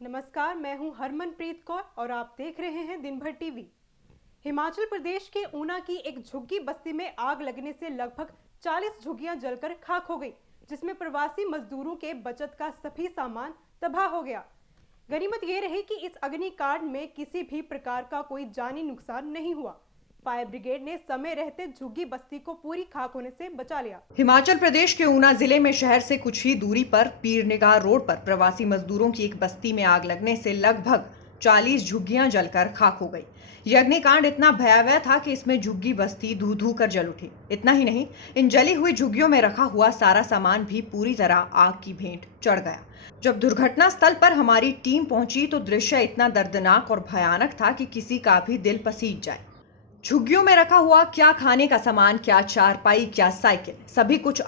नमस्कार, मैं हूं हरमनप्रीत कौर और आप देख रहे हैं दिन भर टीवी। हिमाचल प्रदेश के ऊना की एक झुग्गी बस्ती में आग लगने से लगभग 40 झुग्गियां जलकर खाक हो गई, जिसमें प्रवासी मजदूरों के बचत का सभी सामान तबाह हो गया। गनीमत ये रही कि इस अग्निकांड में किसी भी प्रकार का कोई जानी नुकसान नहीं हुआ। फायर ब्रिगेड ने समय रहते झुग्गी बस्ती को पूरी खाक होने से बचा लिया। हिमाचल प्रदेश के ऊना जिले में शहर से कुछ ही दूरी पर पीर निगाह रोड पर प्रवासी मजदूरों की एक बस्ती में आग लगने से लगभग 40 झुग्गियां जलकर खाक हो गई। यह अग्निकांड इतना भयावह था कि इसमें झुग्गी बस्ती धू धू कर जल उठी। इतना ही नहीं, इन जली हुई झुग्गियों में रखा हुआ सारा सामान भी पूरी तरह आग की भेंट चढ़ गया। जब दुर्घटना स्थल पर हमारी टीम पहुंची तो दृश्य इतना दर्दनाक और भयानक था कि किसी का भी दिल पसीज जाए। झुग्गियों में रखा हुआ क्या खाने का सामान, क्या चारपाई, क्या साइकिल, सभी कुछ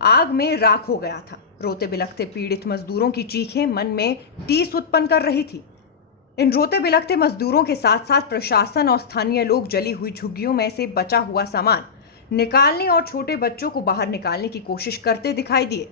आग में राख हो गया था। रोते बिलखते पीड़ित मजदूरों की चीखें मन में टीस उत्पन्न कर रही थी। इन रोते बिलखते मजदूरों के साथ साथ प्रशासन और स्थानीय लोग जली हुई झुग्गियों में से बचा हुआ सामान निकालने और छोटे बच्चों को बाहर निकालने की कोशिश करते दिखाई दिए।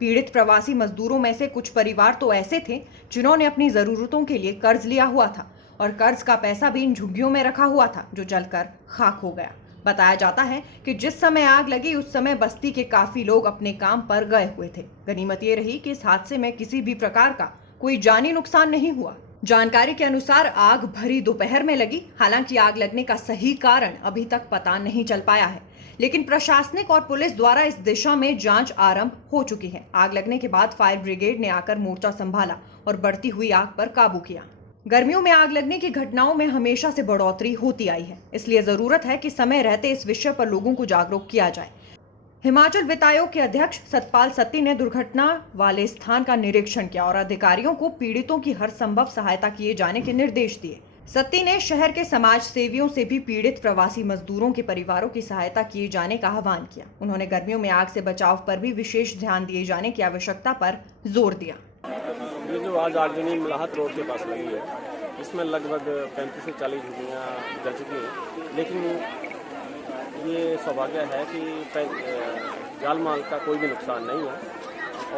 पीड़ित प्रवासी मजदूरों में से कुछ परिवार तो ऐसे थे जिन्होंने अपनी जरूरतों के लिए कर्ज लिया हुआ था और कर्ज का पैसा भी इन झुग्गियों में रखा हुआ था, जो जलकर खाक हो गया। बताया जाता है कि जिस समय आग लगी उस समय बस्ती के काफी लोग अपने काम पर गए हुए थे। गनीमत ये रही कि इस हादसे में किसी भी प्रकार का कोई जानी नुकसान नहीं हुआ। जानकारी के अनुसार आग भरी दोपहर में लगी। हालांकि आग लगने का सही कारण अभी तक पता नहीं चल पाया है, लेकिन प्रशासनिक और पुलिस द्वारा इस दिशा में जांच आरंभ हो चुकी है। आग लगने के बाद फायर ब्रिगेड ने आकर मोर्चा संभाला और बढ़ती हुई आग पर काबू किया। गर्मियों में आग लगने की घटनाओं में हमेशा से बढ़ोतरी होती आई है, इसलिए जरूरत है कि समय रहते इस विषय पर लोगों को जागरूक किया जाए। हिमाचल वित्त आयोग के अध्यक्ष सतपाल सत्ती ने दुर्घटना वाले स्थान का निरीक्षण किया और अधिकारियों को पीड़ितों की हर संभव सहायता किए जाने के निर्देश दिए। सत्ती ने शहर के समाज सेवियों से भी पीड़ित प्रवासी मजदूरों के परिवारों की सहायता किए जाने का आह्वान किया। उन्होंने गर्मियों में आग से बचाव पर भी विशेष ध्यान दिए जाने की आवश्यकता पर जोर दिया। ये जो आज आगजनी मलाहत रोड के पास लगी है, इसमें लगभग 35 से 40 झुग्गियाँ जल चुकी हैं, लेकिन ये सौभाग्य है कि जान माल का कोई भी नुकसान नहीं है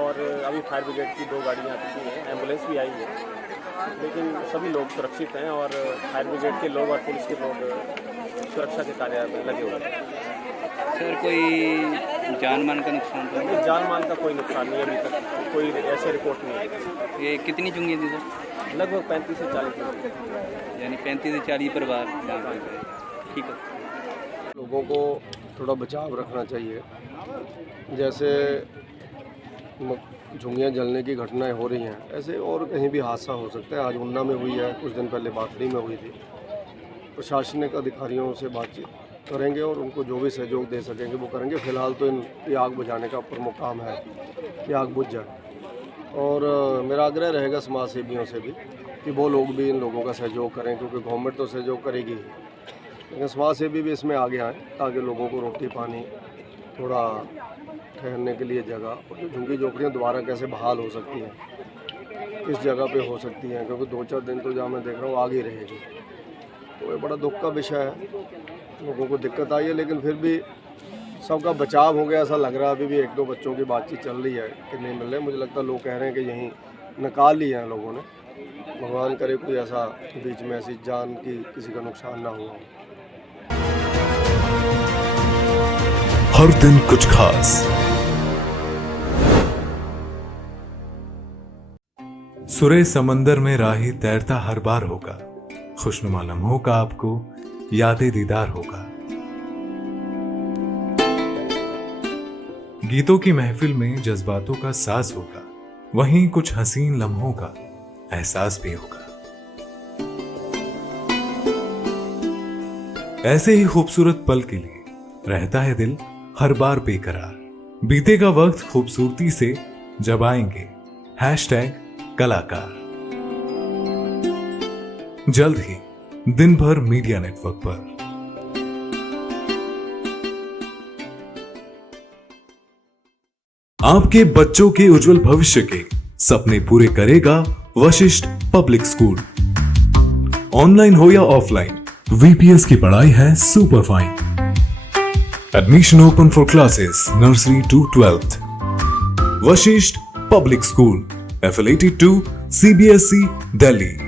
और अभी फायर ब्रिगेड की 2 गाड़ियाँ आ चुकी हैं, एम्बुलेंस भी आई है, लेकिन सभी लोग सुरक्षित हैं और फायर ब्रिगेड के लोग और पुलिस के लोग सुरक्षा के कार्य में लगे हुए हैं। सर, कोई जान माल का नुकसान तो नहीं? जान माल का कोई नुकसान नहीं, अभी तक कोई ऐसे रिपोर्ट नहीं है। ये कितनी झुग्गियाँ थी सर? लगभग 35 से 40, यानी 35 से 40 परिवार यहाँ पे गए। ठीक है। लोगों को थोड़ा बचाव रखना चाहिए। जैसे झुग्गियाँ जलने की घटनाएं हो रही हैं, ऐसे और कहीं भी हादसा हो सकता है। आज ऊना में हुई है, कुछ दिन पहले बाखड़ी में हुई थी। प्रशासनिक अधिकारियों से बातचीत करेंगे और उनको जो भी सहयोग दे सकेंगे वो करेंगे। फिलहाल तो ये आग बुझाने का प्रमुख काम है कि आग बुझ जाए। और मेरा आग्रह रहेगा समाज सेवियों से भी कि वो लोग भी इन लोगों का सहयोग करें, क्योंकि गवर्नमेंट तो सहयोग करेगी ही, लेकिन समाज सेवी भी इसमें आगे आएँ ताकि लोगों को रोटी पानी, थोड़ा ठहरने के लिए जगह, और जो झुग्गी झोपड़ियाँ दोबारा कैसे बहाल हो सकती हैं, किस जगह पे हो सकती हैं, क्योंकि 2-4 दिन तो जहाँ मैं देख रहा हूँ आग ही रहेगी। तो ये बड़ा दुख का विषय है, लोगों को दिक्कत आई है, लेकिन फिर भी सबका बचाव हो गया ऐसा लग रहा है। अभी भी 1-2 बच्चों की बातचीत चल रही है कि नहीं मिल रहे। मुझे लगता है लोग कह रहे हैं कि यहीं निकाल लिए हैं लोगों ने। भगवान करे कोई ऐसा बीच में ऐसी जान की किसी का नुकसान ना हुआ। हर दिन कुछ खास। सुरे समंदर में राही तैरता हर बार होगा, खुशनुमा लम्हों का आपको यादें दीदार होगा। गीतों की महफिल में जज्बातों का साज होगा, वहीं कुछ हसीन लम्हों का एहसास भी होगा। ऐसे ही खूबसूरत पल के लिए रहता है दिल हर बार बेकरार। बीतेगा वक्त खूबसूरती से जब आएंगे #कलाकार। जल्द ही दिन भर मीडिया नेटवर्क पर। आपके बच्चों के उज्जवल भविष्य के सपने पूरे करेगा वशिष्ठ पब्लिक स्कूल। ऑनलाइन हो या ऑफलाइन, VPS की पढ़ाई है super fine. Admission open for classes nursery to 12th। Vashishtha public school, affiliated to CBSE Delhi.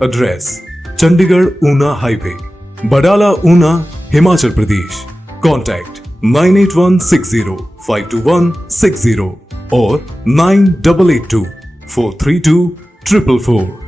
Address: Chandigarh Una Highway, Badala Una, Himachal Pradesh. Contact 9816052160 or 9882 432 444.